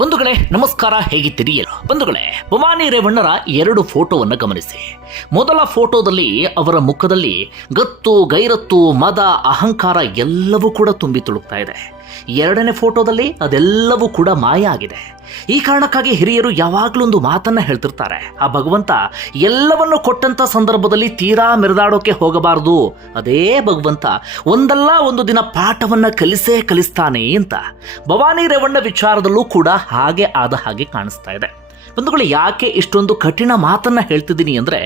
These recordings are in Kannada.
ಬಂಧುಗಳೇ ನಮಸ್ಕಾರ, ಹೇಗಿದ್ದೀರಿ? ಬಂಧುಗಳೇ, ಭವಾನಿ ರೇವಣ್ಣರ ಎರಡು ಫೋಟೋವನ್ನು ಗಮನಿಸಿ. ಮೊದಲ ಫೋಟೋದಲ್ಲಿ ಅವರ ಮುಖದಲ್ಲಿ ಗತ್ತು, ಗೈರತ್ತು, ಮದ, ಅಹಂಕಾರ ಎಲ್ಲವೂ ಕೂಡ ತುಂಬಿ ತುಳುಕ್ತಾ ಇದೆ. ಎರಡನೇ ಫೋಟೋದಲ್ಲಿ ಅದೆಲ್ಲವೂ ಕೂಡ ಮಾಯ ಆಗಿದೆ. ಈ ಕಾರಣಕ್ಕಾಗಿ ಹಿರಿಯರು ಯಾವಾಗಲೂ ಒಂದು ಮಾತನ್ನ ಹೇಳ್ತಿರ್ತಾರೆ, ಆ ಭಗವಂತ ಎಲ್ಲವನ್ನು ಕೊಟ್ಟಂತ ಸಂದರ್ಭದಲ್ಲಿ ತೀರಾ ಮೆರೆದಾಡೋಕೆ ಹೋಗಬಾರದು, ಅದೇ ಭಗವಂತ ಒಂದಲ್ಲ ಒಂದು ದಿನ ಪಾಠವನ್ನ ಕಲಿಸ್ತಾನೆ ಅಂತ. ಭವಾನಿ ರೇವಣ್ಣ ವಿಚಾರದಲ್ಲೂ ಕೂಡ ಹಾಗೆ ಆದ ಹಾಗೆ ಕಾಣಿಸ್ತಾ ಇದೆ. ಬಂಧುಗಳು, ಯಾಕೆ ಇಷ್ಟೊಂದು ಕಠಿಣ ಮಾತನ್ನ ಹೇಳ್ತಿದ್ದೀನಿ ಅಂದರೆ,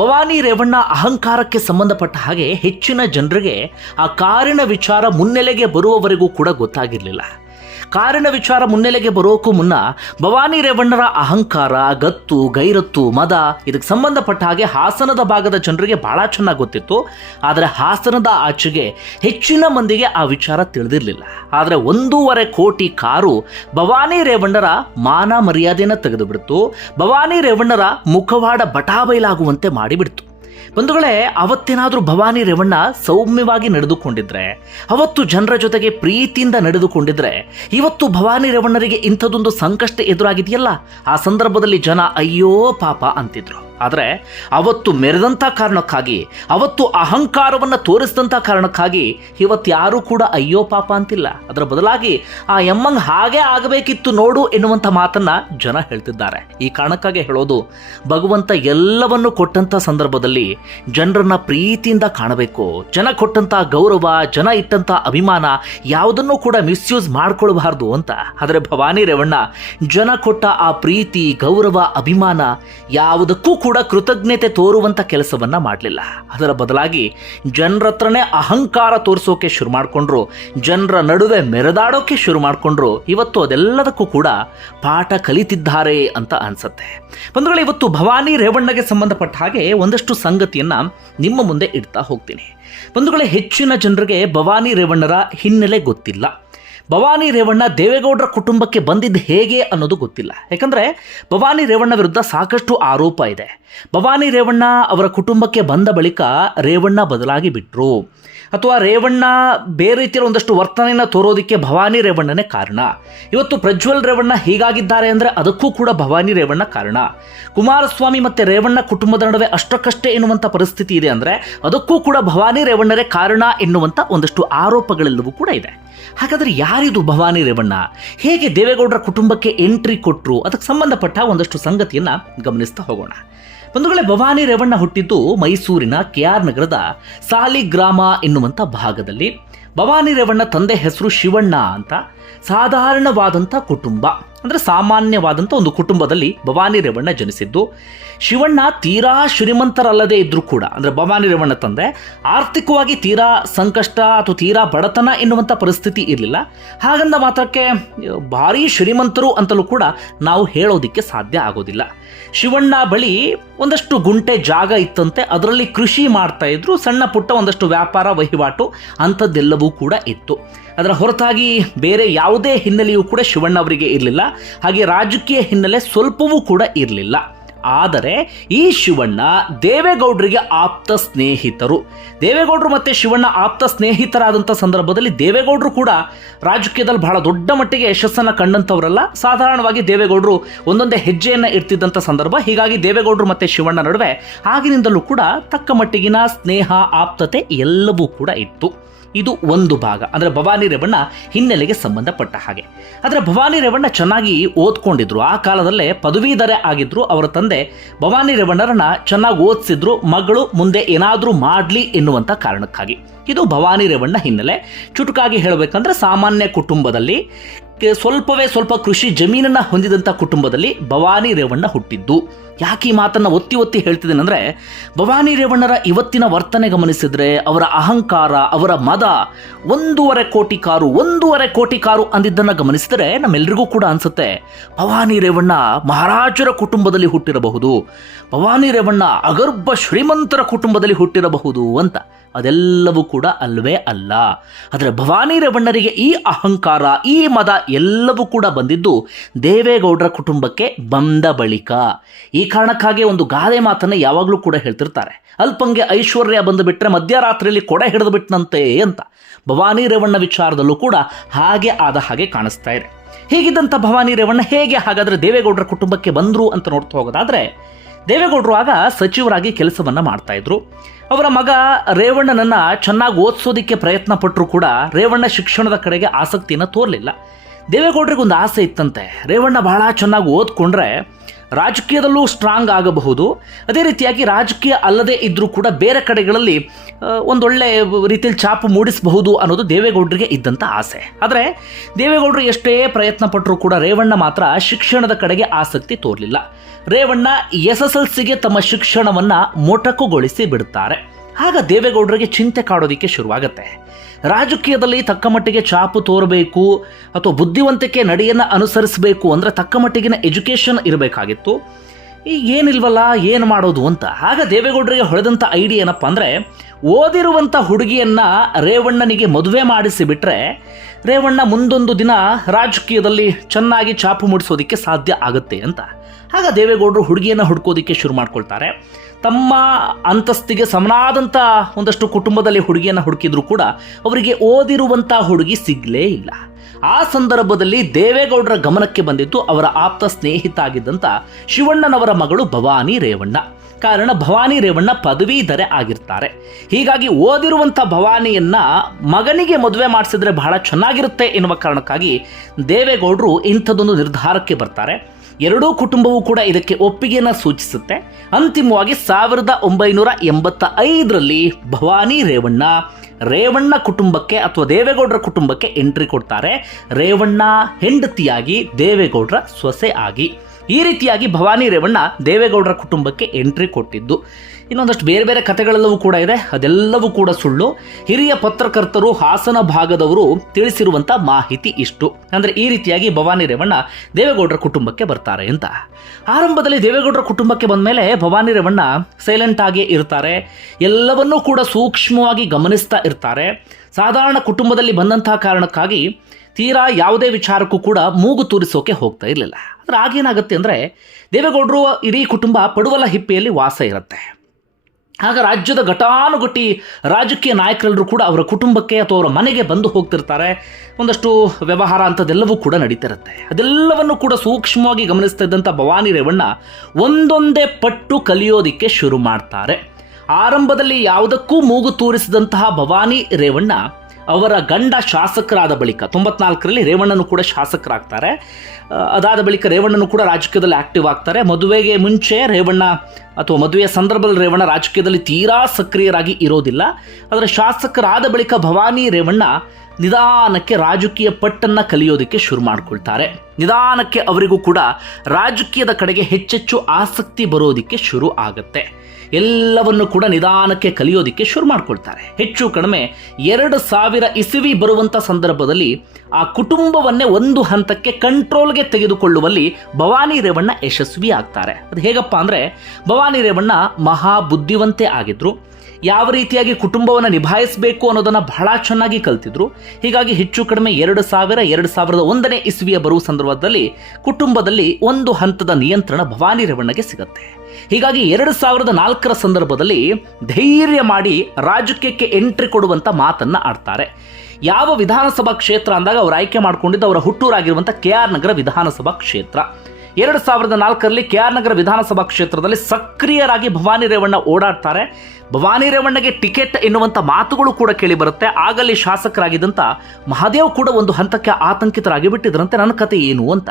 ಭವಾನಿ ರೇವಣ್ಣ ಅಹಂಕಾರಕ್ಕೆ ಸಂಬಂಧಪಟ್ಟ ಹಾಗೆ ಹೆಚ್ಚಿನ ಜನರಿಗೆ ಆ ಕಾರಿನ ವಿಚಾರ ಮುನ್ನೆಲೆಗೆ ಬರುವವರೆಗೂ ಕೂಡ ಗೊತ್ತಾಗಿರಲಿಲ್ಲ. ಕಾರಿನ ವಿಚಾರ ಮುನ್ನೆಲೆಗೆ ಬರೋಕ್ಕೂ ಮುನ್ನ ಭವಾನಿ ರೇವಣ್ಣರ ಅಹಂಕಾರ, ಗತ್ತು, ಗೈರತ್ತು, ಮದ ಇದಕ್ಕೆ ಸಂಬಂಧಪಟ್ಟ ಹಾಗೆ ಹಾಸನದ ಭಾಗದ ಜನರಿಗೆ ಬಹಳ ಚೆನ್ನಾಗಿ ಗೊತ್ತಿತ್ತು. ಆದರೆ ಹಾಸನದ ಆಚೆಗೆ ಹೆಚ್ಚಿನ ಮಂದಿಗೆ ಆ ವಿಚಾರ ತಿಳಿದಿರಲಿಲ್ಲ. ಆದರೆ 1.5 ಕೋಟಿ ಕಾರು ಭವಾನಿ ರೇವಣ್ಣರ ಮಾನ ಮರ್ಯಾದೆಯನ್ನು ತೆಗೆದುಬಿಡ್ತು. ಭವಾನಿ ರೇವಣ್ಣರ ಮುಖವಾಡ ಬಟಾಬೈಲಾಗುವಂತೆ ಮಾಡಿಬಿಡ್ತು. ಬಂಧುಗಳೇ, ಅವತ್ತೇನಾದರೂ ಭವಾನಿ ರೇವಣ್ಣ ಸೌಮ್ಯವಾಗಿ ನಡೆದುಕೊಂಡಿದ್ರೆ, ಅವತ್ತು ಜನರ ಜೊತೆಗೆ ಪ್ರೀತಿಯಿಂದ ನಡೆದುಕೊಂಡಿದ್ರೆ, ಇವತ್ತು ಭವಾನಿ ರೇವಣ್ಣರಿಗೆ ಇಂಥದ್ದೊಂದು ಸಂಕಷ್ಟ ಎದುರಾಗಿದೆಯಲ್ಲ, ಆ ಸಂದರ್ಭದಲ್ಲಿ ಜನ ಅಯ್ಯೋ ಪಾಪ ಅಂತಿದ್ರು. ಆದರೆ ಅವತ್ತು ಮೆರೆದಂಥ ಕಾರಣಕ್ಕಾಗಿ, ಅವತ್ತು ಅಹಂಕಾರವನ್ನು ತೋರಿಸಿದಂಥ ಕಾರಣಕ್ಕಾಗಿ ಇವತ್ತು ಯಾರೂ ಕೂಡ ಅಯ್ಯೋ ಪಾಪ ಅಂತಿಲ್ಲ. ಅದರ ಬದಲಾಗಿ ಆ ಎಮ್ಮಂಗ್ ಹಾಗೆ ಆಗಬೇಕಿತ್ತು ನೋಡು ಎನ್ನುವಂಥ ಮಾತನ್ನ ಜನ ಹೇಳ್ತಿದ್ದಾರೆ. ಈ ಕಾರಣಕ್ಕಾಗಿ ಹೇಳೋದು, ಭಗವಂತ ಎಲ್ಲವನ್ನು ಕೊಟ್ಟಂಥ ಸಂದರ್ಭದಲ್ಲಿ ಜನರನ್ನ ಪ್ರೀತಿಯಿಂದ ಕಾಣಬೇಕು. ಜನ ಕೊಟ್ಟಂಥ ಗೌರವ, ಜನ ಇಟ್ಟಂಥ ಅಭಿಮಾನ ಯಾವುದನ್ನು ಕೂಡ ಮಿಸ್ಯೂಸ್ ಮಾಡ್ಕೊಳ್ಬಾರ್ದು ಅಂತ. ಆದರೆ ಭವಾನಿ ರೇವಣ್ಣ ಜನ ಕೊಟ್ಟ ಆ ಪ್ರೀತಿ, ಗೌರವ, ಅಭಿಮಾನ ಯಾವುದಕ್ಕೂ ಕೂಡ ಕೃತಜ್ಞತೆ ತೋರುವಂತ ಕೆಲಸವನ್ನ ಮಾಡಲಿಲ್ಲ. ಅದರ ಬದಲಾಗಿ ಜನರ ಹತ್ರನೇ ಅಹಂಕಾರ ತೋರಿಸೋಕೆ ಶುರು ಮಾಡಿಕೊಂಡ್ರು, ಜನರ ನಡುವೆ ಮೆರೆದಾಡೋಕೆ ಶುರು ಮಾಡಿಕೊಂಡ್ರು. ಇವತ್ತು ಅದೆಲ್ಲದಕ್ಕೂ ಕೂಡ ಪಾಠ ಕಲಿತಿದ್ದಾರೆ ಅಂತ ಅನ್ಸುತ್ತೆ. ಬಂಧುಗಳೇ, ಇವತ್ತು ಭವಾನಿ ರೇವಣ್ಣಗೆ ಸಂಬಂಧಪಟ್ಟ ಹಾಗೆ ಒಂದಷ್ಟು ಸಂಗತಿಯನ್ನ ನಿಮ್ಮ ಮುಂದೆ ಇಡ್ತಾ ಹೋಗ್ತೀನಿ. ಬಂಧುಗಳೇ, ಹೆಚ್ಚಿನ ಜನರಿಗೆ ಭವಾನಿ ರೇವಣ್ಣರ ಹಿನ್ನೆಲೆ ಗೊತ್ತಿಲ್ಲ. ಭವಾನಿ ರೇವಣ್ಣ ದೇವೇಗೌಡರ ಕುಟುಂಬಕ್ಕೆ ಬಂದಿದ್ದು ಹೇಗೆ ಅನ್ನೋದು ಗೊತ್ತಿಲ್ಲ. ಯಾಕಂದರೆ ಭವಾನಿ ರೇವಣ್ಣ ವಿರುದ್ಧ ಸಾಕಷ್ಟು ಆರೋಪ ಇದೆ. ಭವಾನಿ ರೇವಣ್ಣ ಅವರ ಕುಟುಂಬಕ್ಕೆ ಬಂದ ಬಳಿಕ ರೇವಣ್ಣ ಬದಲಾಗಿ ಬಿಟ್ಟರು, ಅಥವಾ ರೇವಣ್ಣ ಬೇರೆ ರೀತಿಯಲ್ಲಿ ಒಂದಷ್ಟು ವರ್ತನೆಯನ್ನು ತೋರೋದಕ್ಕೆ ಭವಾನಿ ರೇವಣ್ಣನೇ ಕಾರಣ. ಇವತ್ತು ಪ್ರಜ್ವಲ್ ರೇವಣ್ಣ ಹೀಗಾಗಿದ್ದಾರೆ ಅಂದರೆ ಅದಕ್ಕೂ ಕೂಡ ಭವಾನಿ ರೇವಣ್ಣ ಕಾರಣ. ಕುಮಾರಸ್ವಾಮಿ ಮತ್ತು ರೇವಣ್ಣ ಕುಟುಂಬದ ನಡುವೆ ಅಷ್ಟಕ್ಕಷ್ಟೇ ಎನ್ನುವಂಥ ಪರಿಸ್ಥಿತಿ ಇದೆ ಅಂದರೆ ಅದಕ್ಕೂ ಕೂಡ ಭವಾನಿ ರೇವಣ್ಣರೇ ಕಾರಣ ಎನ್ನುವಂಥ ಒಂದಷ್ಟು ಆರೋಪಗಳೆಲ್ಲವೂ ಕೂಡ ಇದೆ. ಹಾಗಾದರೆ ಯಾರಿದು ಭವಾನಿ ರೇವಣ್ಣ? ಹೇಗೆ ದೇವೇಗೌಡರ ಕುಟುಂಬಕ್ಕೆ ಎಂಟ್ರಿ ಕೊಟ್ಟರು? ಅದಕ್ಕೆ ಸಂಬಂಧಪಟ್ಟ ಒಂದಷ್ಟು ಸಂಗತಿಯನ್ನು ಗಮನಿಸ್ತಾ ಹೋಗೋಣ. ಬಂಧುಗಳೇ, ಭವಾನಿ ರೇವಣ್ಣ ಹುಟ್ಟಿದ್ದು ಮೈಸೂರಿನ KR ನಗರದ ಸಾಲಿಗ್ರಾಮ ಎನ್ನುವಂಥ ಭಾಗದಲ್ಲಿ. ಭವಾನಿ ರೇವಣ್ಣ ತಂದೆ ಹೆಸರು ಶಿವಣ್ಣ ಅಂತ. ಸಾಧಾರಣವಾದಂಥ ಕುಟುಂಬ, ಅಂದರೆ ಸಾಮಾನ್ಯವಾದಂಥ ಒಂದು ಕುಟುಂಬದಲ್ಲಿ ಭವಾನಿ ರೇವಣ್ಣ ಜನಿಸಿದ್ದು. ಶಿವಣ್ಣ ತೀರಾ ಶ್ರೀಮಂತರಲ್ಲದೇ ಇದ್ದರೂ ಕೂಡ, ಅಂದರೆ ಭವಾನಿ ರೇವಣ್ಣ ತಂದೆ ಆರ್ಥಿಕವಾಗಿ ತೀರಾ ಸಂಕಷ್ಟ ಅಥವಾ ತೀರಾ ಬಡತನ ಎನ್ನುವಂಥ ಪರಿಸ್ಥಿತಿ ಇರಲಿಲ್ಲ. ಹಾಗಂದ ಮಾತ್ರಕ್ಕೆ ಭಾರೀ ಶ್ರೀಮಂತರು ಅಂತಲೂ ಕೂಡ ನಾವು ಹೇಳೋದಕ್ಕೆ ಸಾಧ್ಯ ಆಗೋದಿಲ್ಲ. ಶಿವಣ್ಣ ಬಳಿ ಒಂದಷ್ಟು ಗುಂಟೆ ಜಾಗ ಇತ್ತಂತೆ, ಅದರಲ್ಲಿ ಕೃಷಿ ಮಾಡ್ತಾ ಇದ್ರು. ಸಣ್ಣ ಪುಟ್ಟ ಒಂದಷ್ಟು ವ್ಯಾಪಾರ ವಹಿವಾಟು ಅಂಥದ್ದೆಲ್ಲವೂ ಕೂಡ ಇತ್ತು. ಅದರ ಹೊರತಾಗಿ ಬೇರೆ ಯಾವುದೇ ಹಿನ್ನೆಲೆಯೂ ಕೂಡ ಶಿವಣ್ಣ ಅವರಿಗೆ ಇರಲಿಲ್ಲ. ಹಾಗೆ ರಾಜಕೀಯ ಹಿನ್ನೆಲೆ ಸ್ವಲ್ಪವೂ ಕೂಡ ಇರಲಿಲ್ಲ. ಆದರೆ ಈ ಶಿವಣ್ಣ ದೇವೇಗೌಡರಿಗೆ ಆಪ್ತ ಸ್ನೇಹಿತರು. ದೇವೇಗೌಡರು ಮತ್ತು ಶಿವಣ್ಣ ಆಪ್ತ ಸ್ನೇಹಿತರಾದಂಥ ಸಂದರ್ಭದಲ್ಲಿ ದೇವೇಗೌಡರು ಕೂಡ ರಾಜಕೀಯದಲ್ಲಿ ಬಹಳ ದೊಡ್ಡ ಮಟ್ಟಿಗೆ ಯಶಸ್ಸನ್ನು ಕಂಡಂಥವರಲ್ಲ. ಸಾಧಾರಣವಾಗಿ ದೇವೇಗೌಡರು ಒಂದೊಂದೇ ಹೆಜ್ಜೆಯನ್ನು ಇಡ್ತಿದ್ದಂಥ ಸಂದರ್ಭ. ಹೀಗಾಗಿ ದೇವೇಗೌಡರು ಮತ್ತು ಶಿವಣ್ಣ ನಡುವೆ ಆಗಿನಿಂದಲೂ ಕೂಡ ತಕ್ಕ ಮಟ್ಟಿಗಿನ ಸ್ನೇಹ, ಆಪ್ತತೆ ಎಲ್ಲವೂ ಕೂಡ ಇತ್ತು. ಇದು ಒಂದು ಭಾಗ, ಅಂದರೆ ಭವಾನಿ ರೇವಣ್ಣ ಹಿನ್ನೆಲೆಗೆ ಸಂಬಂಧಪಟ್ಟ ಹಾಗೆ. ಆದರೆ ಭವಾನಿ ರೇವಣ್ಣ ಚೆನ್ನಾಗಿ ಓದ್ಕೊಂಡಿದ್ರು. ಆ ಕಾಲದಲ್ಲೇ ಪದವೀಧರ ಆಗಿದ್ರು. ಅವರ ತಂದೆ ಭವಾನಿ ರೇವಣ್ಣರನ್ನ ಚೆನ್ನಾಗಿ ಓದಿಸಿದ್ರು, ಮಗಳು ಮುಂದೆ ಏನಾದರೂ ಮಾಡಲಿ ಎನ್ನುವಂಥ ಕಾರಣಕ್ಕಾಗಿ. ಇದು ಭವಾನಿ ರೇವಣ್ಣ ಹಿನ್ನೆಲೆ. ಚುಟುಕಾಗಿ ಹೇಳಬೇಕಂದ್ರೆ ಸಾಮಾನ್ಯ ಕುಟುಂಬದಲ್ಲಿ, ಸ್ವಲ್ಪ ಕೃಷಿ ಜಮೀನನ್ನು ಹೊಂದಿದಂಥ ಕುಟುಂಬದಲ್ಲಿ ಭವಾನಿ ರೇವಣ್ಣ ಹುಟ್ಟಿದ್ದು. ಯಾಕೆ ಈ ಮಾತನ್ನು ಒತ್ತಿ ಹೇಳ್ತಿದ್ದೇನೆ ಅಂದರೆ, ಭವಾನಿ ರೇವಣ್ಣರ ಇವತ್ತಿನ ವರ್ತನೆ ಗಮನಿಸಿದ್ರೆ, ಅವರ ಅಹಂಕಾರ, ಅವರ ಮದ, 1.5 ಕೋಟಿ ಕಾರು ಅಂದಿದ್ದನ್ನು ಗಮನಿಸಿದರೆ ನಮ್ಮೆಲ್ಲರಿಗೂ ಕೂಡ ಅನ್ಸುತ್ತೆ, ಭವಾನಿ ರೇವಣ್ಣ ಮಹಾರಾಜರ ಕುಟುಂಬದಲ್ಲಿ ಹುಟ್ಟಿರಬಹುದು, ಭವಾನಿ ರೇವಣ್ಣ ಅಗರ್ಭ ಶ್ರೀಮಂತರ ಕುಟುಂಬದಲ್ಲಿ ಹುಟ್ಟಿರಬಹುದು ಅಂತ. ಅದೆಲ್ಲವೂ ಕೂಡ ಅಲ್ವೇ ಅಲ್ಲ. ಆದರೆ ಭವಾನಿ ರೇವಣ್ಣರಿಗೆ ಈ ಅಹಂಕಾರ, ಈ ಮದ ಎಲ್ಲವೂ ಕೂಡ ಬಂದಿದ್ದು ದೇವೇಗೌಡರ ಕುಟುಂಬಕ್ಕೆ ಬಂದ ಬಳಿಕ. ಈ ಕಾರಣಕ್ಕಾಗಿ ಒಂದು ಗಾದೆ ಮಾತನ್ನು ಯಾವಾಗಲೂ ಕೂಡ ಹೇಳ್ತಿರ್ತಾರೆ, ಅಲ್ಪಂಗೆ ಐಶ್ವರ್ಯ ಬಂದು ಬಿಟ್ಟರೆ ಮಧ್ಯರಾತ್ರಿಯಲ್ಲಿ ಕೊಡೆ ಹಿಡಿದು ಬಿಟ್ಟನಂತೆ ಅಂತ. ಭವಾನಿ ರೇವಣ್ಣ ವಿಚಾರದಲ್ಲೂ ಕೂಡ ಹಾಗೆ ಆದ ಹಾಗೆ ಕಾಣಿಸ್ತಾ ಇದೆ. ಹೀಗಿದ್ದಂಥ ಭವಾನಿ ರೇವಣ್ಣ ಹೇಗೆ ಹಾಗಾದರೆ ದೇವೇಗೌಡರ ಕುಟುಂಬಕ್ಕೆ ಬಂದರು ಅಂತ ನೋಡ್ತಾ ಹೋಗೋದಾದರೆ, ದೇವೇಗೌಡರು ಆಗ ಸಚಿವರಾಗಿ ಕೆಲಸವನ್ನು ಮಾಡ್ತಾ ಇದ್ರು. ಅವರ ಮಗ ರೇವಣ್ಣನನ್ನು ಚೆನ್ನಾಗಿ ಓದಿಸೋದಕ್ಕೆ ಪ್ರಯತ್ನ ಪಟ್ಟರು ಕೂಡ ರೇವಣ್ಣ ಶಿಕ್ಷಣದ ಕಡೆಗೆ ಆಸಕ್ತಿಯನ್ನು ತೋರಲಿಲ್ಲ. ದೇವೇಗೌಡರಿಗೊಂದು ಆಸೆ ಇತ್ತಂತೆ, ರೇವಣ್ಣ ಬಹಳ ಚೆನ್ನಾಗಿ ಓದ್ಕೊಂಡ್ರೆ ರಾಜಕೀಯದಲ್ಲೂ ಸ್ಟ್ರಾಂಗ್ ಆಗಬಹುದು, ಅದೇ ರೀತಿಯಾಗಿ ರಾಜಕೀಯ ಅಲ್ಲದೆ ಇದ್ದರೂ ಕೂಡ ಬೇರೆ ಕಡೆಗಳಲ್ಲಿ ಒಂದೊಳ್ಳೆ ರೀತಿಯಲ್ಲಿ ಛಾಪು ಮೂಡಿಸಬಹುದು ಅನ್ನೋದು ದೇವೇಗೌಡರಿಗೆ ಇದ್ದಂಥ ಆಸೆ. ಆದರೆ ದೇವೇಗೌಡರು ಎಷ್ಟೇ ಪ್ರಯತ್ನ ಪಟ್ಟರೂ ಕೂಡ ರೇವಣ್ಣ ಮಾತ್ರ ಶಿಕ್ಷಣದ ಕಡೆಗೆ ಆಸಕ್ತಿ ತೋರಲಿಲ್ಲ. ರೇವಣ್ಣ SSLCಗೆ ತಮ್ಮ ಶಿಕ್ಷಣವನ್ನು ಮೊಟಕುಗೊಳಿಸಿ ಬಿಡುತ್ತಾರೆ. ಆಗ ದೇವೇಗೌಡರಿಗೆ ಚಿಂತೆ ಕಾಡೋದಿಕ್ಕೆ ಶುರುವಾಗುತ್ತೆ. ರಾಜಕೀಯದಲ್ಲಿ ತಕ್ಕ ಮಟ್ಟಿಗೆ ಛಾಪು ತೋರಬೇಕು ಅಥವಾ ಬುದ್ಧಿವಂತಿಕೆ ನಡೆಯನ್ನು ಅನುಸರಿಸಬೇಕು ಅಂದರೆ ತಕ್ಕ ಮಟ್ಟಿಗಿನ ಎಜುಕೇಷನ್ ಇರಬೇಕಾಗಿತ್ತು. ಈಗ ಏನಿಲ್ವಲ್ಲ, ಏನು ಮಾಡೋದು ಅಂತ. ಆಗ ದೇವೇಗೌಡರಿಗೆ ಹೊಳೆದಂಥ ಐಡಿಯಾ ಏನಪ್ಪ ಅಂದರೆ, ಓದಿರುವಂಥ ಹುಡುಗಿಯನ್ನು ರೇವಣ್ಣನಿಗೆ ಮದುವೆ ಮಾಡಿಸಿ ಬಿಟ್ಟರೆ ರೇವಣ್ಣ ಮುಂದೊಂದು ದಿನ ರಾಜಕೀಯದಲ್ಲಿ ಚೆನ್ನಾಗಿ ಛಾಪು ಮೂಡಿಸೋದಕ್ಕೆ ಸಾಧ್ಯ ಆಗುತ್ತೆ ಅಂತ. ಆಗ ದೇವೇಗೌಡರು ಹುಡುಗಿಯನ್ನು ಹುಡ್ಕೋದಿಕ್ಕೆ ಶುರು ಮಾಡ್ಕೊಳ್ತಾರೆ. ತಮ್ಮ ಅಂತಸ್ತಿಗೆ ಸಮನಾದಂಥ ಒಂದಷ್ಟು ಕುಟುಂಬದಲ್ಲಿ ಹುಡುಗಿಯನ್ನು ಹುಡುಕಿದ್ರು ಕೂಡ ಅವರಿಗೆ ಓದಿರುವಂಥ ಹುಡುಗಿ ಸಿಗಲೇ ಇಲ್ಲ. ಆ ಸಂದರ್ಭದಲ್ಲಿ ದೇವೇಗೌಡರ ಗಮನಕ್ಕೆ ಬಂದಿದ್ದು ಅವರ ಆಪ್ತ ಸ್ನೇಹಿತ ಆಗಿದ್ದಂಥ ಶಿವಣ್ಣನವರ ಮಗಳು ಭವಾನಿ ರೇವಣ್ಣ. ಕಾರಣ ಭವಾನಿ ರೇವಣ್ಣ ಪದವೀಧರೆ ಆಗಿರ್ತಾರೆ. ಹೀಗಾಗಿ ಓದಿರುವಂಥ ಭವಾನಿಯನ್ನ ಮಗನಿಗೆ ಮದುವೆ ಮಾಡಿಸಿದ್ರೆ ಬಹಳ ಚೆನ್ನಾಗಿರುತ್ತೆ ಎನ್ನುವ ಕಾರಣಕ್ಕಾಗಿ ದೇವೇಗೌಡರು ಇಂಥದ್ದೊಂದು ನಿರ್ಧಾರಕ್ಕೆ ಬರ್ತಾರೆ. ಎರಡೂ ಕುಟುಂಬವೂ ಕೂಡ ಇದಕ್ಕೆ ಒಪ್ಪಿಗೆಯನ್ನು ಸೂಚಿಸುತ್ತೆ. ಅಂತಿಮವಾಗಿ 1985ರಲ್ಲಿ ಭವಾನಿ ರೇವಣ್ಣ ಕುಟುಂಬಕ್ಕೆ ಅಥವಾ ದೇವೇಗೌಡರ ಕುಟುಂಬಕ್ಕೆ ಎಂಟ್ರಿ ಕೊಡ್ತಾರೆ. ರೇವಣ್ಣ ಹೆಂಡತಿಯಾಗಿ, ದೇವೇಗೌಡರ ಸೊಸೆ ಆಗಿ. ಈ ರೀತಿಯಾಗಿ ಭವಾನಿ ರೇವಣ್ಣ ದೇವೇಗೌಡರ ಕುಟುಂಬಕ್ಕೆ ಎಂಟ್ರಿ ಕೊಟ್ಟಿದ್ದು. ಇನ್ನೊಂದಷ್ಟು ಬೇರೆ ಬೇರೆ ಕಥೆಗಳೆಲ್ಲವೂ ಕೂಡ ಇದೆ, ಅದೆಲ್ಲವೂ ಕೂಡ ಸುಳ್ಳು. ಹಿರಿಯ ಪತ್ರಕರ್ತರು ಹಾಸನ ಭಾಗದವರು ತಿಳಿಸಿರುವಂಥ ಮಾಹಿತಿ ಇಷ್ಟು. ಅಂದರೆ ಈ ರೀತಿಯಾಗಿ ಭವಾನಿ ರೇವಣ್ಣ ದೇವೇಗೌಡರ ಕುಟುಂಬಕ್ಕೆ ಬರ್ತಾರೆ ಅಂತ. ಆರಂಭದಲ್ಲಿ ದೇವೇಗೌಡರ ಕುಟುಂಬಕ್ಕೆ ಬಂದ ಮೇಲೆ ಭವಾನಿ ರೇವಣ್ಣ ಸೈಲೆಂಟ್ ಆಗಿ ಇರ್ತಾರೆ. ಎಲ್ಲವನ್ನೂ ಕೂಡ ಸೂಕ್ಷ್ಮವಾಗಿ ಗಮನಿಸ್ತಾ ಇರ್ತಾರೆ. ಸಾಧಾರಣ ಕುಟುಂಬದಲ್ಲಿ ಬಂದಂತಹ ಕಾರಣಕ್ಕಾಗಿ ತೀರಾ ಯಾವುದೇ ವಿಚಾರಕ್ಕೂ ಕೂಡ ಮೂಗು ತೂರಿಸೋಕೆ ಹೋಗ್ತಾ ಇರಲಿಲ್ಲ. ಆದರೆ ಆಗೇನಾಗುತ್ತೆ ಅಂದರೆ, ದೇವೇಗೌಡರು ಇಡೀ ಕುಟುಂಬ ಪಡುವಲ ಹಿಪ್ಪೆಯಲ್ಲಿ ವಾಸ ಇರುತ್ತೆ. ಆಗ ರಾಜ್ಯದ ಘಟಾನುಘಟಿ ರಾಜಕೀಯ ನಾಯಕರೆಲ್ಲರೂ ಕೂಡ ಅವರ ಕುಟುಂಬಕ್ಕೆ ಅಥವಾ ಅವರ ಮನೆಗೆ ಬಂದು ಹೋಗ್ತಿರ್ತಾರೆ. ಒಂದಷ್ಟು ವ್ಯವಹಾರ ಅಂಥದ್ದೆಲ್ಲವೂ ಕೂಡ ನಡೀತಿರುತ್ತೆ. ಅದೆಲ್ಲವನ್ನು ಕೂಡ ಸೂಕ್ಷ್ಮವಾಗಿ ಗಮನಿಸ್ತಾ ಇದ್ದಂಥ ಭವಾನಿ ರೇವಣ್ಣ ಒಂದೊಂದೇ ಪಟ್ಟು ಕಲಿಯೋದಿಕ್ಕೆ ಶುರು ಮಾಡ್ತಾರೆ. ಆರಂಭದಲ್ಲಿ ಯಾವುದಕ್ಕೂ ಮೂಗು ತೂರಿಸಿದಂತಹ ಭವಾನಿ ರೇವಣ್ಣ ಅವರ ಗಂಡ ಶಾಸಕರಾದ ಬಳಿಕ 94ರಲ್ಲಿ ರೇವಣ್ಣನು ಕೂಡ ಶಾಸಕರಾಗ್ತಾರೆ. ಅದಾದ ಬಳಿಕ ರೇವಣ್ಣನು ಕೂಡ ರಾಜಕೀಯದಲ್ಲಿ ಆಕ್ಟಿವ್ ಆಗ್ತಾರೆ. ಮದುವೆಗೆ ಮುಂಚೆ ರೇವಣ್ಣ ಅಥವಾ ಮದುವೆಯ ಸಂದರ್ಭದಲ್ಲಿ ರೇವಣ್ಣ ರಾಜಕೀಯದಲ್ಲಿ ತೀರಾ ಸಕ್ರಿಯರಾಗಿ ಇರೋದಿಲ್ಲ. ಆದರೆ ಶಾಸಕರಾದ ಬಳಿಕ ಭವಾನಿ ರೇವಣ್ಣ ನಿಧಾನಕ್ಕೆ ರಾಜಕೀಯ ಪಟ್ಟನ್ನು ಕಲಿಯೋದಕ್ಕೆ ಶುರು ಮಾಡ್ಕೊಳ್ತಾರೆ. ನಿಧಾನಕ್ಕೆ ಅವರಿಗೂ ಕೂಡ ರಾಜಕೀಯದ ಕಡೆಗೆ ಹೆಚ್ಚೆಚ್ಚು ಆಸಕ್ತಿ ಬರೋದಕ್ಕೆ ಶುರು ಆಗುತ್ತೆ. ಎಲ್ಲವನ್ನು ಕೂಡ ನಿಧಾನಕ್ಕೆ ಕಲಿಯೋದಿಕ್ಕೆ ಶುರು ಮಾಡ್ಕೊಳ್ತಾರೆ. ಹೆಚ್ಚು ಕಡಿಮೆ 2000 ಇಸವಿ ಬರುವಂಥ ಸಂದರ್ಭದಲ್ಲಿ ಆ ಕುಟುಂಬವನ್ನೇ ಒಂದು ಹಂತಕ್ಕೆ ಕಂಟ್ರೋಲ್ಗೆ ತೆಗೆದುಕೊಳ್ಳುವಲ್ಲಿ ಭವಾನಿ ರೇವಣ್ಣ ಯಶಸ್ವಿ ಆಗ್ತಾರೆ. ಅದು ಹೇಗಪ್ಪ ಅಂದರೆ, ಭವಾನಿ ರೇವಣ್ಣ ಮಹಾ ಬುದ್ಧಿವಂತೆ ಆಗಿದ್ರು. ಯಾವ ರೀತಿಯಾಗಿ ಕುಟುಂಬವನ್ನು ನಿಭಾಯಿಸಬೇಕು ಅನ್ನೋದನ್ನು ಬಹಳ ಚೆನ್ನಾಗಿ ಕಲ್ತಿದ್ರು. ಹೀಗಾಗಿ ಹೆಚ್ಚು ಕಡಿಮೆ 2001ನೇ ಇಸ್ವಿಯ ಬರುವ ಸಂದರ್ಭದಲ್ಲಿ ಕುಟುಂಬದಲ್ಲಿ ಒಂದು ಹಂತದ ನಿಯಂತ್ರಣ ಭವಾನಿ ರೇವಣ್ಣಗೆ ಸಿಗುತ್ತೆ. ಹೀಗಾಗಿ 2004ರ ಸಂದರ್ಭದಲ್ಲಿ ಧೈರ್ಯ ಮಾಡಿ ರಾಜಕೀಯಕ್ಕೆ ಎಂಟ್ರಿ ಕೊಡುವಂಥ ಮಾತನ್ನು ಆಡ್ತಾರೆ. ಯಾವ ವಿಧಾನಸಭಾ ಕ್ಷೇತ್ರ ಅಂದಾಗ ಅವರು ಆಯ್ಕೆ ಮಾಡಿಕೊಂಡಿದ್ದು ಅವರ ಹುಟ್ಟೂರಾಗಿರುವಂಥ KR ನಗರ ವಿಧಾನಸಭಾ ಕ್ಷೇತ್ರ. 2004ರಲ್ಲಿ KR ನಗರ ವಿಧಾನಸಭಾ ಕ್ಷೇತ್ರದಲ್ಲಿ ಸಕ್ರಿಯರಾಗಿ ಭವಾನಿ ರೇವಣ್ಣ ಓಡಾಡ್ತಾರೆ. ಭವಾನಿ ರೇವಣ್ಣಗೆ ಟಿಕೆಟ್ ಎನ್ನುವಂಥ ಮಾತುಗಳು ಕೂಡ ಕೇಳಿ ಬರುತ್ತೆ. ಆಗಲ್ಲಿ ಶಾಸಕರಾಗಿದ್ದಂಥ ಮಹಾದೇವ್ ಕೂಡ ಒಂದು ಹಂತಕ್ಕೆ ಆತಂಕಿತರಾಗಿ ಬಿಟ್ಟಿದ್ರಂತೆ, ನನ್ನ ಕತೆ ಏನು ಅಂತ.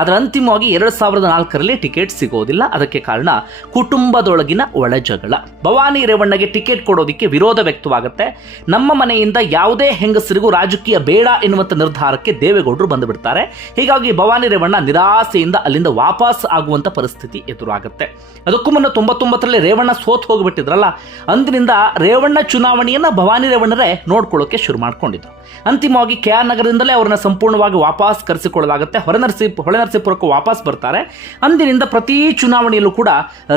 ಆದರೆ ಅಂತಿಮವಾಗಿ 2004ರಲ್ಲಿ ಟಿಕೆಟ್ ಸಿಗೋದಿಲ್ಲ. ಅದಕ್ಕೆ ಕಾರಣ ಕುಟುಂಬದೊಳಗಿನ ಒಳಜಗಳ. ಭವಾನಿ ರೇವಣ್ಣಗೆ ಟಿಕೆಟ್ ಕೊಡೋದಕ್ಕೆ ವಿರೋಧ ವ್ಯಕ್ತವಾಗುತ್ತೆ. ನಮ್ಮ ಮನೆಯಿಂದ ಯಾವುದೇ ಹೆಂಗಸರಿಗೂ ರಾಜಕೀಯ ಬೇಡ ಎನ್ನುವಂಥ ನಿರ್ಧಾರಕ್ಕೆ ದೇವೇಗೌಡರು ಬಂದು ಬಿಡ್ತಾರೆ. ಹೀಗಾಗಿ ಭವಾನಿ ರೇವಣ್ಣ ನಿರಾಸೆಯಿಂದ ಅಲ್ಲಿಂದ ವಾಪಸ್ ಆಗುವಂಥ ಪರಿಸ್ಥಿತಿ ಎದುರಾಗುತ್ತೆ. ಅದಕ್ಕೂ ಮುನ್ನ 99ರಲ್ಲಿ ರೇವಣ್ಣ ಸೋತ್ ಹೋಗಿಬಿಟ್ಟಿದ್ರಲ್ಲ, ಅಂದಿನಿಂದ ರೇವಣ್ಣ ಚುನಾವಣೆಯನ್ನು ಭವಾನಿ ರೇವಣ್ಣರೇ ನೋಡ್ಕೊಳ್ಳೋಕೆ ಶುರು ಮಾಡ್ಕೊಂಡಿದ್ರು. ಅಂತಿಮವಾಗಿ KR ನಗರದಿಂದಲೇ ಅವರನ್ನು ಸಂಪೂರ್ಣವಾಗಿ ವಾಪಸ್ ಕರೆಸಿಕೊಳ್ಳಲಾಗುತ್ತೆ. ಹೊಳೆನರಸೀಪುರಕ್ಕೆ ವಾಪಸ್ ಬರ್ತಾರೆ. ಅಂದಿನಿಂದ ಪ್ರತಿ ಚುನಾವಣೆಯಲ್ಲೂ ಕೂಡ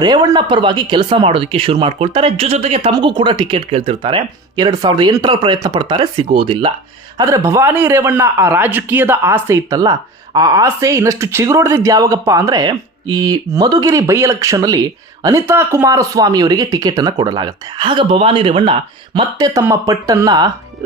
ರೇವಣ್ಣ ಪರವಾಗಿ ಕೆಲಸ ಮಾಡೋದಕ್ಕೆ ಶುರು ಮಾಡ್ಕೊಳ್ತಾರೆ. ಜೊತೆಗೆ ತಮಗೂ ಕೂಡ ಟಿಕೆಟ್ ಕೇಳ್ತಿರ್ತಾರೆ. 2008ರಲ್ಲಿ ಪ್ರಯತ್ನ ಪಡ್ತಾರೆ, ಸಿಗೋದಿಲ್ಲ. ಆದರೆ ಭವಾನಿ ರೇವಣ್ಣ ಆ ರಾಜಕೀಯದ ಆಸೆ ಇತ್ತಲ್ಲ, ಆ ಆಸೆ ಇನ್ನಷ್ಟು ಚಿಗುರೊಡೆದಿದ್ದು ಯಾವಾಗಪ್ಪ ಅಂದರೆ ಈ ಮಧುಗಿರಿ ಬೈ ಎಲೆಕ್ಷನ್ನಲ್ಲಿ ಅನಿತಾ ಕುಮಾರಸ್ವಾಮಿಯವರಿಗೆ ಟಿಕೆಟನ್ನು ಕೊಡಲಾಗುತ್ತೆ. ಆಗ ಭವಾನಿ ರೇವಣ್ಣ ಮತ್ತೆ ತಮ್ಮ ಪಟ್ಟನ್ನು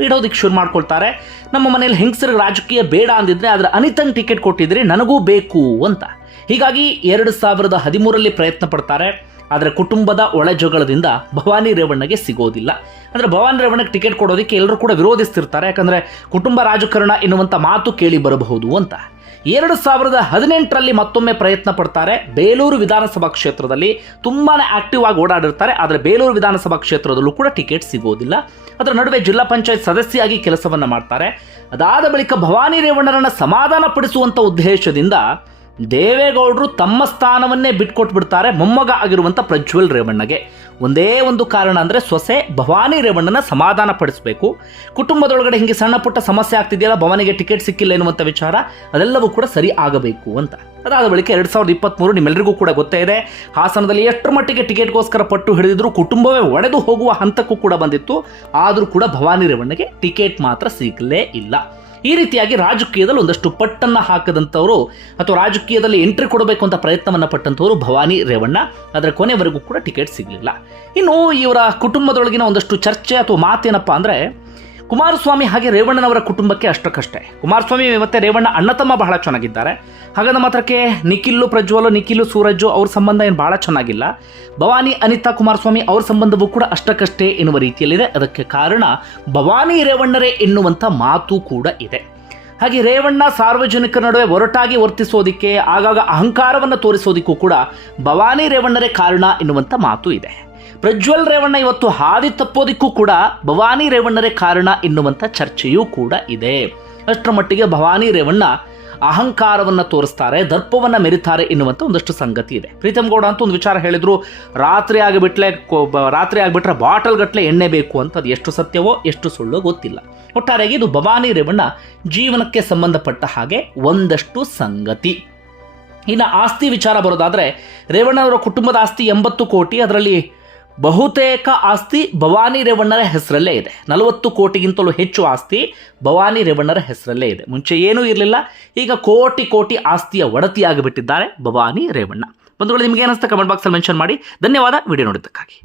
ಇಡೋದಕ್ಕೆ ಶುರು ಮಾಡ್ಕೊಳ್ತಾರೆ. ನಮ್ಮ ಮನೇಲಿ ಹೆಂಗಸರಿಗೆ ರಾಜಕೀಯ ಬೇಡ ಅಂದಿದ್ರೆ ಆದರೆ ಅನಿತಂಗೆ ಟಿಕೆಟ್ ಕೊಟ್ಟಿದ್ರೆ ನನಗೂ ಬೇಕು ಅಂತ. ಹೀಗಾಗಿ 2013ರಲ್ಲಿ ಪ್ರಯತ್ನ ಪಡ್ತಾರೆ. ಆದರೆ ಕುಟುಂಬದ ಒಳಜಗಳದಿಂದ ಭವಾನಿ ರೇವಣ್ಣಗೆ ಸಿಗೋದಿಲ್ಲ. ಅಂದರೆ ಭವಾನಿ ರೇವಣ್ಣಗೆ ಟಿಕೆಟ್ ಕೊಡೋದಕ್ಕೆ ಎಲ್ಲರೂ ಕೂಡ ವಿರೋಧಿಸ್ತಿರ್ತಾರೆ. ಯಾಕಂದರೆ ಕುಟುಂಬ ರಾಜಕಾರಣ ಎನ್ನುವಂಥ ಮಾತು ಕೇಳಿ ಬರಬಹುದು ಅಂತ. 2018ರಲ್ಲಿ ಮತ್ತೊಮ್ಮೆ ಪ್ರಯತ್ನ ಪಡ್ತಾರೆ. ಬೇಲೂರು ವಿಧಾನಸಭಾ ಕ್ಷೇತ್ರದಲ್ಲಿ ತುಂಬಾ ಆಕ್ಟಿವ್ ಆಗಿ ಓಡಾಡಿರ್ತಾರೆ. ಆದರೆ ಬೇಲೂರು ವಿಧಾನಸಭಾ ಕ್ಷೇತ್ರದಲ್ಲೂ ಕೂಡ ಟಿಕೆಟ್ ಸಿಗೋದಿಲ್ಲ. ಅದರ ನಡುವೆ ಜಿಲ್ಲಾ ಪಂಚಾಯತ್ ಸದಸ್ಯರಾಗಿ ಕೆಲಸವನ್ನು ಮಾಡ್ತಾರೆ. ಅದಾದ ಬಳಿಕ ಭವಾನಿ ರೇವಣ್ಣರನ್ನು ಸಮಾಧಾನ ಪಡಿಸುವಂಥ ಉದ್ದೇಶದಿಂದ ದೇವೇಗೌಡರು ತಮ್ಮ ಸ್ಥಾನವನ್ನೇ ಬಿಟ್ಕೊಟ್ಬಿಡ್ತಾರೆ ಮೊಮ್ಮಗ ಆಗಿರುವಂಥ ಪ್ರಜ್ವಲ್ ರೇವಣ್ಣಗೆ. ಒಂದೇ ಒಂದು ಕಾರಣ ಅಂದರೆ ಸೊಸೆ ಭವಾನಿ ರೇವಣ್ಣನ ಸಮಾಧಾನ ಪಡಿಸಬೇಕು. ಕುಟುಂಬದೊಳಗಡೆ ಹಿಂಗೆ ಸಣ್ಣ ಪುಟ್ಟ ಸಮಸ್ಯೆ ಆಗ್ತಿದೆಯಲ್ಲ, ಭವಾನಿಗೆ ಟಿಕೆಟ್ ಸಿಕ್ಕಿಲ್ಲ ಎನ್ನುವಂಥ ವಿಚಾರ ಅದೆಲ್ಲವೂ ಕೂಡ ಸರಿ ಆಗಬೇಕು ಅಂತ. ಅದಾದ ಬಳಿಕ 2023 ನಿಮ್ಮೆಲ್ಲರಿಗೂ ಕೂಡ ಗೊತ್ತೇ ಇದೆ. ಹಾಸನದಲ್ಲಿ ಎಷ್ಟರ ಮಟ್ಟಿಗೆ ಟಿಕೆಟ್ಗೋಸ್ಕರ ಪಟ್ಟು ಹಿಡಿದಿದ್ರು ಕುಟುಂಬವೇ ಒಡೆದು ಹೋಗುವ ಹಂತಕ್ಕೂ ಕೂಡ ಬಂದಿತ್ತು. ಆದರೂ ಕೂಡ ಭವಾನಿ ರೇವಣ್ಣಗೆ ಟಿಕೆಟ್ ಮಾತ್ರ ಸಿಗಲೇ ಇಲ್ಲ. ಈ ರೀತಿಯಾಗಿ ರಾಜಕೀಯದಲ್ಲಿ ಒಂದಷ್ಟು ಪಟ್ಟನ್ನು ಹಾಕದಂಥವರು ಅಥವಾ ರಾಜಕೀಯದಲ್ಲಿ ಎಂಟ್ರಿ ಕೊಡಬೇಕು ಅಂತ ಪ್ರಯತ್ನವನ್ನು ಪಟ್ಟಂಥವರು ಭವಾನಿ ರೇವಣ್ಣ. ಅದರ ಕೊನೆವರೆಗೂ ಕೂಡ ಟಿಕೆಟ್ ಸಿಗಲಿಲ್ಲ. ಇನ್ನು ಇವರ ಕುಟುಂಬದೊಳಗಿನ ಒಂದಷ್ಟು ಚರ್ಚೆ ಅಥವಾ ಮಾತೇನಪ್ಪ ಅಂದರೆ, ಕುಮಾರಸ್ವಾಮಿ ಹಾಗೆ ರೇವಣ್ಣನವರ ಕುಟುಂಬಕ್ಕೆ ಅಷ್ಟಕ್ಕಷ್ಟೇ. ಕುಮಾರಸ್ವಾಮಿ ಮತ್ತು ರೇವಣ್ಣ ಅಣ್ಣ ತಮ್ಮ ಬಹಳ ಚೆನ್ನಾಗಿದ್ದಾರೆ. ಹಾಗಾದ ಮಾತ್ರಕ್ಕೆ ನಿಖಿಲ್ ಪ್ರಜ್ವಲ್, ನಿಖಿಲ್ ಸೂರಜ್ ಅವ್ರ ಸಂಬಂಧ ಏನು ಬಹಳ ಚೆನ್ನಾಗಿಲ್ಲ. ಭವಾನಿ ಅನಿತಾ ಕುಮಾರಸ್ವಾಮಿ ಅವ್ರ ಸಂಬಂಧವೂ ಕೂಡ ಅಷ್ಟಕ್ಕಷ್ಟೇ ಎನ್ನುವ ರೀತಿಯಲ್ಲಿದೆ. ಅದಕ್ಕೆ ಕಾರಣ ಭವಾನಿ ರೇವಣ್ಣರೇ ಎನ್ನುವಂಥ ಮಾತು ಕೂಡ ಇದೆ. ಹಾಗೆ ರೇವಣ್ಣ ಸಾರ್ವಜನಿಕರ ನಡುವೆ ಒರಟಾಗಿ ವರ್ತಿಸೋದಕ್ಕೆ, ಆಗಾಗ ಅಹಂಕಾರವನ್ನು ತೋರಿಸೋದಕ್ಕೂ ಕೂಡ ಭವಾನಿ ರೇವಣ್ಣರೇ ಕಾರಣ ಎನ್ನುವಂಥ ಮಾತು ಇದೆ. ಪ್ರಜ್ವಲ್ ರೇವಣ್ಣ ಇವತ್ತು ಹಾದಿ ತಪ್ಪೋದಕ್ಕೂ ಕೂಡ ಭವಾನಿ ರೇವಣ್ಣರೇ ಕಾರಣ ಎನ್ನುವಂಥ ಚರ್ಚೆಯೂ ಕೂಡ ಇದೆ. ಅಷ್ಟರ ಮಟ್ಟಿಗೆ ಭವಾನಿ ರೇವಣ್ಣ ಅಹಂಕಾರವನ್ನು ತೋರಿಸ್ತಾರೆ, ದರ್ಪವನ್ನು ಮೆರಿತಾರೆ ಎನ್ನುವಂಥ ಒಂದಷ್ಟು ಸಂಗತಿ ಇದೆ. ಪ್ರೀತಮ್ ಗೌಡ ಅಂತ ಒಂದು ವಿಚಾರ ಹೇಳಿದ್ರು, ರಾತ್ರಿ ಆಗಿಬಿಟ್ರೆ ಬಾಟಲ್ ಗಟ್ಟಲೆ ಎಣ್ಣೆ ಬೇಕು ಅಂತ. ಅದು ಎಷ್ಟು ಸತ್ಯವೋ ಎಷ್ಟು ಸುಳ್ಳೋ ಗೊತ್ತಿಲ್ಲ. ಒಟ್ಟಾರೆಯಾಗಿ ಇದು ಭವಾನಿ ರೇವಣ್ಣ ಜೀವನಕ್ಕೆ ಸಂಬಂಧಪಟ್ಟ ಹಾಗೆ ಒಂದಷ್ಟು ಸಂಗತಿ. ಇನ್ನು ಆಸ್ತಿ ವಿಚಾರ ಬರೋದಾದರೆ, ರೇವಣ್ಣವರ ಕುಟುಂಬದ ಆಸ್ತಿ 80 ಕೋಟಿ. ಅದರಲ್ಲಿ ಬಹುತೇಕ ಆಸ್ತಿ ಭವಾನಿ ರೇವಣ್ಣರ ಹೆಸರಲ್ಲೇ ಇದೆ. 40 ಕೋಟಿಗಿಂತಲೂ ಹೆಚ್ಚು ಆಸ್ತಿ ಭವಾನಿ ರೇವಣ್ಣರ ಹೆಸರಲ್ಲೇ ಇದೆ. ಮುಂಚೆ ಏನೂ ಇರಲಿಲ್ಲ, ಈಗ ಕೋಟಿ ಆಸ್ತಿಯ ಒಡತಿಯಾಗಿಬಿಟ್ಟಿದ್ದಾರೆ ಭವಾನಿ ರೇವಣ್ಣ. ಬಂಧುಗಳು, ನಿಮಗೆ ಏನಿಸ್ತಾ ಕಮೆಂಟ್ ಬಾಕ್ಸಲ್ಲಿ ಮೆನ್ಷನ್ ಮಾಡಿ. ಧನ್ಯವಾದ ವಿಡಿಯೋ ನೋಡಿದ್ದಕ್ಕಾಗಿ.